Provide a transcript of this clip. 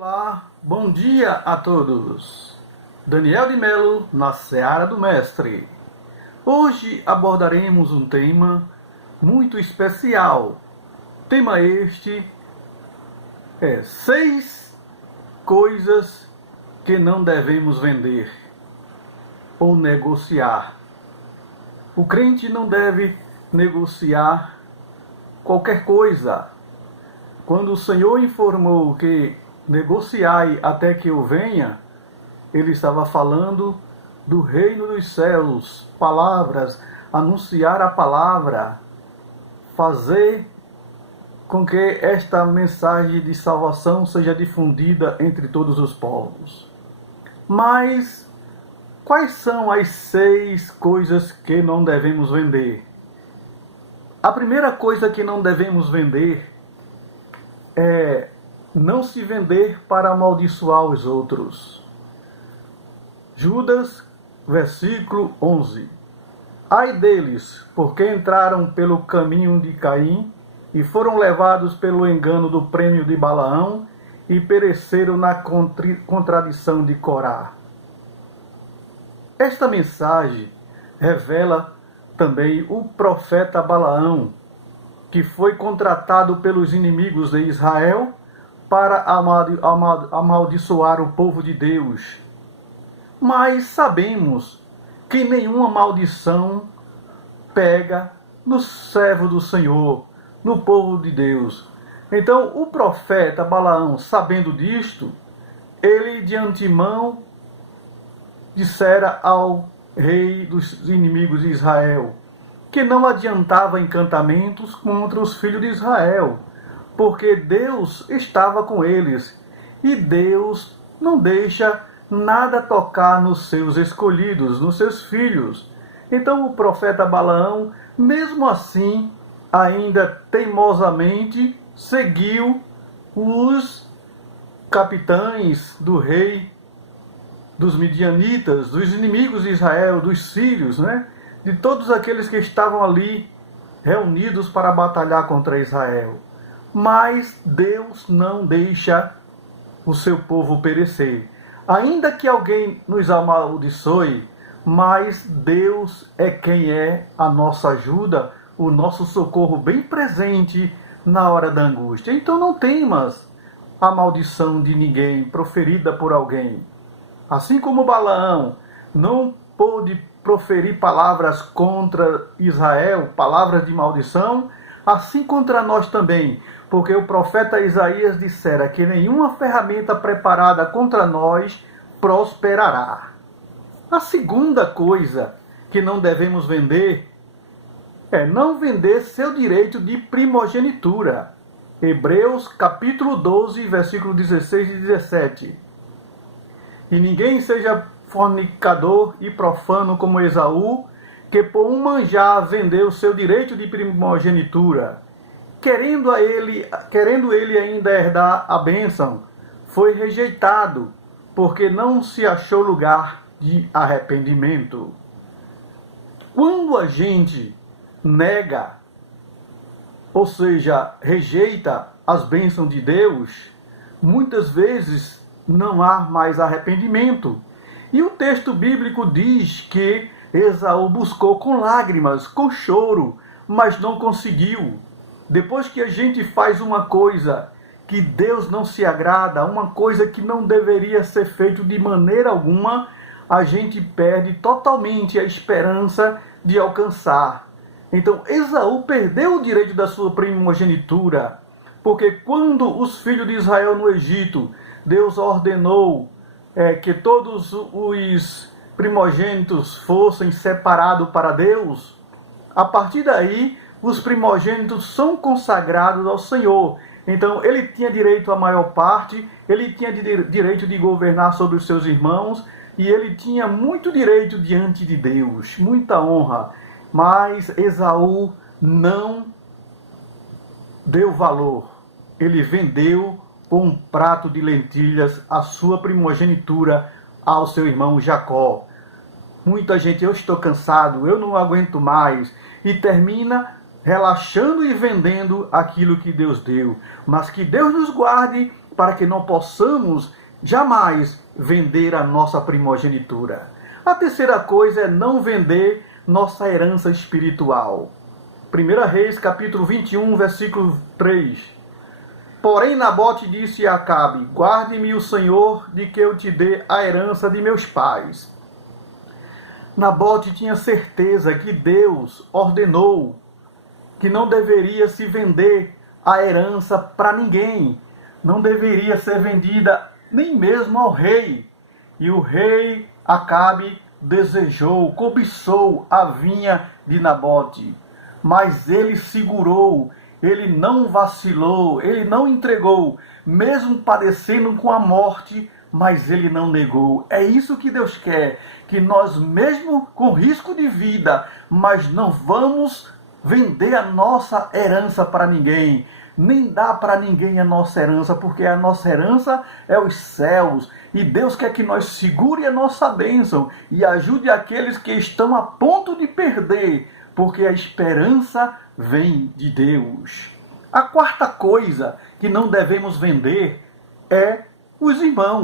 Olá, bom dia a todos. Daniel de Melo na Seara do Mestre. Hoje abordaremos um tema muito especial. Tema este é 6 coisas que não devemos vender ou negociar. O crente não deve negociar qualquer coisa. Quando o Senhor informou que negociai até que eu venha, ele estava falando do reino dos céus, palavras, anunciar a palavra, fazer com que esta mensagem de salvação seja difundida entre todos os povos. Mas quais são as 6 coisas que não devemos vender? A primeira coisa que não devemos vender é não se vender para amaldiçoar os outros. Judas, versículo 11. Ai deles, porque entraram pelo caminho de Caim e foram levados pelo engano do prêmio de Balaão e pereceram na contradição de Corá. Esta mensagem revela também o profeta Balaão, que foi contratado pelos inimigos de Israel para amaldiçoar o povo de Deus. Mas sabemos que nenhuma maldição pega no servo do Senhor, no povo de Deus. Então o profeta Balaão, sabendo disto, ele de antemão dissera ao rei dos inimigos de Israel que não adiantava encantamentos contra os filhos de Israel, porque Deus estava com eles, e Deus não deixa nada tocar nos seus escolhidos, nos seus filhos. Então o profeta Balaão, mesmo assim, ainda teimosamente seguiu os capitães do rei dos midianitas, dos inimigos de Israel, dos sírios, de todos aqueles que estavam ali reunidos para batalhar contra Israel. Mas Deus não deixa o seu povo perecer. Ainda que alguém nos amaldiçoe, mas Deus é quem é a nossa ajuda, o nosso socorro bem presente na hora da angústia. Então não temas a maldição de ninguém proferida por alguém. Assim como Balaão não pôde proferir palavras contra Israel, palavras de maldição, assim contra nós também, porque o profeta Isaías dissera que nenhuma ferramenta preparada contra nós prosperará. A segunda coisa que não devemos vender é não vender seu direito de primogenitura. Hebreus capítulo 12, versículo 16 e 17. E ninguém seja fornicador e profano como Esaú, que por um manjar vendeu seu direito de primogenitura. Querendo ele ainda herdar a bênção, foi rejeitado, porque não se achou lugar de arrependimento. Quando a gente nega, ou seja, rejeita as bênçãos de Deus, muitas vezes não há mais arrependimento. E o texto bíblico diz que Esaú buscou com lágrimas, com choro, mas não conseguiu. Depois que a gente faz uma coisa que Deus não se agrada, uma coisa que não deveria ser feita de maneira alguma, a gente perde totalmente a esperança de alcançar. Então Esaú perdeu o direito da sua primogenitura, porque quando os filhos de Israel no Egito, Deus ordenou que todos os primogênitos fossem separados para Deus. A partir daí, os primogênitos são consagrados ao Senhor. Então, ele tinha direito à maior parte, ele tinha direito de governar sobre os seus irmãos, e ele tinha muito direito diante de Deus, muita honra. Mas Esaú não deu valor. Ele vendeu por um prato de lentilhas a sua primogenitura ao seu irmão Jacó. Muita gente, eu estou cansado, eu não aguento mais, e termina relaxando e vendendo aquilo que Deus deu. Mas que Deus nos guarde para que não possamos jamais vender a nossa primogenitura. A terceira coisa é não vender nossa herança espiritual. 1 Reis, capítulo 21, versículo 3. Porém, Nabote disse a Acabe: guarde-me o Senhor de que eu te dê a herança de meus pais. Nabote tinha certeza que Deus ordenou que não deveria se vender a herança para ninguém. Não deveria ser vendida nem mesmo ao rei. E o rei Acabe desejou, cobiçou a vinha de Nabote. Mas ele segurou, ele não vacilou, ele não entregou, mesmo padecendo com a morte, mas ele não negou. É isso que Deus quer, que nós mesmo com risco de vida, mas não vamos vender a nossa herança para ninguém, nem dar para ninguém a nossa herança, porque a nossa herança é os céus, e Deus quer que nós segure a nossa bênção e ajude aqueles que estão a ponto de perder, porque a esperança vem de Deus. A quarta coisa que não devemos vender é os irmãos.